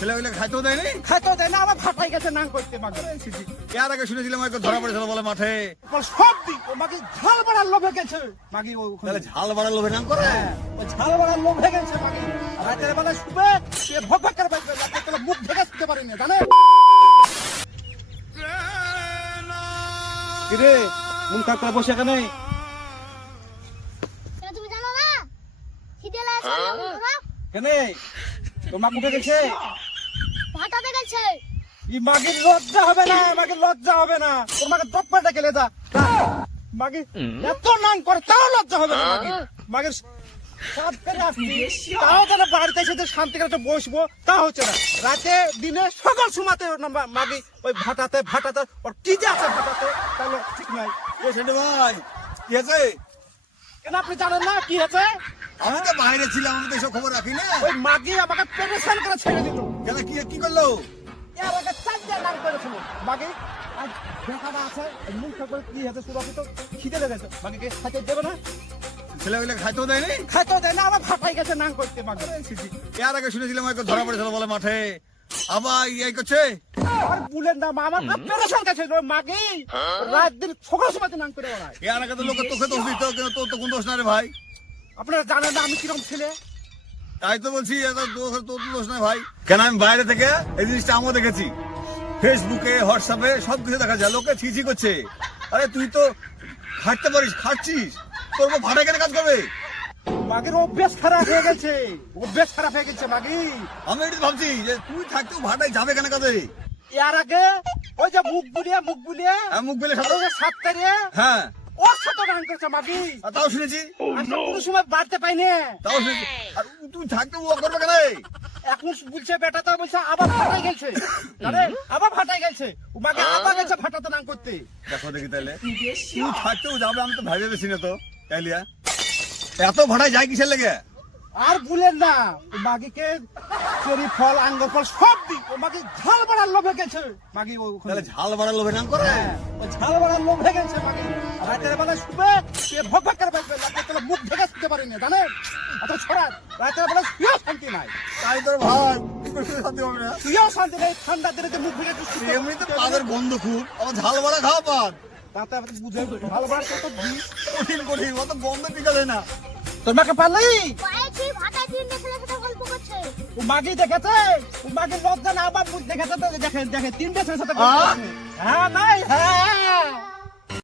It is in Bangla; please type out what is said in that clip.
ছেলেগুলো খাইতেও দেয়নি। খাইতেও দেয় না, আমার ভাটাই গেছে নাং করতে মাগে। এর আগে শুনেছিলাম হয়তো ধরা পড়েছিল বলে মাঠে। সব দিক ও মাগে ঝাল বাড়ার লোভে গেছে মাগে। ও তাহলে ঝাল বাড়ার লোভে নাম করে। ও ঝাল বাড়ার লোভে গেছে মাগে। রাতের বেলা শুবে সে ভক ভক করে বাইবে, রাতের বেলা মুখ ঢেকে শুতে পারে না, জানে? কিরে মুখ কাক করে বসে এখানে? এটা তুমি জানো না? খিদে লাগছে না? কেনে তোর মা কোথায় গেছে? ভাটাতে গেছে। ই মাগির লজ্জা হবে না, মাগির লজ্জা হবে না। তোর মাকে দপ্পাটা গেলে যা মাগি এত নাম করে তাও লজ্জা হবে না মাগি। মাগির সব করে আসছি তাও যেন বাড়িতে এসে যে শান্তি করে একটু বসবো তা হচ্ছে না। রাতে দিনে সকাল সময়তে মাগি ওই ভাটাতে ওর কি যে আছে ভাটাতে তাহলে ঠিক নাই। এ সেটা ভাই কি আছে? কেন আপনি জানেন না কি আছে? আমি তো বাইরে ছিলাম, আমি তো এসব খবর রাখি না। ওই মাগি আমাকে পেরেশান করে ছেড়ে দিল। কেন কি করলো? এর আগে চারটা নাম করেছিল মাগি। আজ দেখাটা আছে মুখ করে কি আছে সুরক্ষিত খিদে লেগেছে মাগিকে খাইতে দেবে না। ছেলেগুলো খাইতেও দেয়নি। খাইতেও দেয় না, আমার ভাটাই গেছে নাং করতে মাগে। এর আগে শুনেছিলাম হয়তো ধরা পড়েছিল বলে মাঠে। আবার ইয়ে করছে। আর বুলেন না মা, আমার পেরেশান গেছে মাগি। রাত দিন সকাল সময় নাং করে ওরাই। এর আগে তো লোকের তোকে দোষ দিত, কিন্তু তোর তো কোন দোষ না রে ভাই। আপনারা জানেন না আমি কিরকম ছেলে। তাই তো বলছি তোর তো দোষ না ভাই। কেন আমি বাইরে থেকে এই জিনিসটা আমিও দেখেছি, ফেসবুকে হোয়াটসঅ্যাপে সবকিছু দেখা যায়, লোকে ছিছি করছে। আরে তুই তো খাটতে পারিস, খাটছিস, তোর উপর ভাড়া কেন কাজ করবে? মাগির অভ্যেস খারাপ হয়ে গেছে, অভ্যেস খারাপ হয়ে গেছে মাগি। আমি এটা ভাবছি যে তুই থাকতেও ভাড়ায় যাবে কেন কাজে? এর আগে ওই যে মুখ বুলিয়ে মুখ বেলে সাথে। সাতটা রে হ্যাঁ, ওর সাথে নাং করেছে মাগি। আর তাও শুনেছি, আমি তো কোনো সময় বাড়তে পাইনি। তাও শুনেছি। আর তুই থাকতে ও করবে কেন? এখন বলছে বেটা তো বলছে আবার ফাটাই গেছে, আরে আবার ফাটাই গেছে ও মাকে আবার গেছে ফাটাতে নাং করতে। দেখো দেখি তাহলে তুই থাকতেও যাবে, আমি তো ভাবি বেশি না তো তাইলিয়া এত ভাড়ায় যায় কিসের লেগে? আর ভুলেন না ও মাগিকে চেরি ফল আঙ্গুর ফল সব দিক ও মাগি ঝাল বাড়ার লোভে গেছে মাগি। ও তাহলে ঝাল বাড়ার লোভে নাম করে। ও ঝাল বাড়ার লোভে গেছে মাগি। রাতের বেলা শুবে সে ভক ভক করে বাইবে, রাতের বেলা মুখ ঢেকে শুতে পারে না, জানেন? এত ছড়া রাতের বেলা শুয়েও শান্তি নাই। তাই তোর ভাই কি করতে শান্তি হবে না? শুয়েও শান্তি নেই, ঠান্ডা দিনে যে মুখ ঢেকে শুতে এমনিতে পাদের গন্ধ খুব, আবার ঝাল বাড়া খাওয়া পান তাতে আপনি বুঝে ঝাল বাড়ার কত দিক। কঠিন অত গন্ধ টিকা যায় না। তোর মাকে পারলি কয়েকটি ভাটা দিয়ে ছেলের সাথে গল্প করছে। ও মাগি দেখেছে, ও মাগি লজ্জা না আবার মুখ দেখেছে তো দেখে তিনটে ছেলের সাথে আহ? হ্যাঁ নাই হ্যাঁ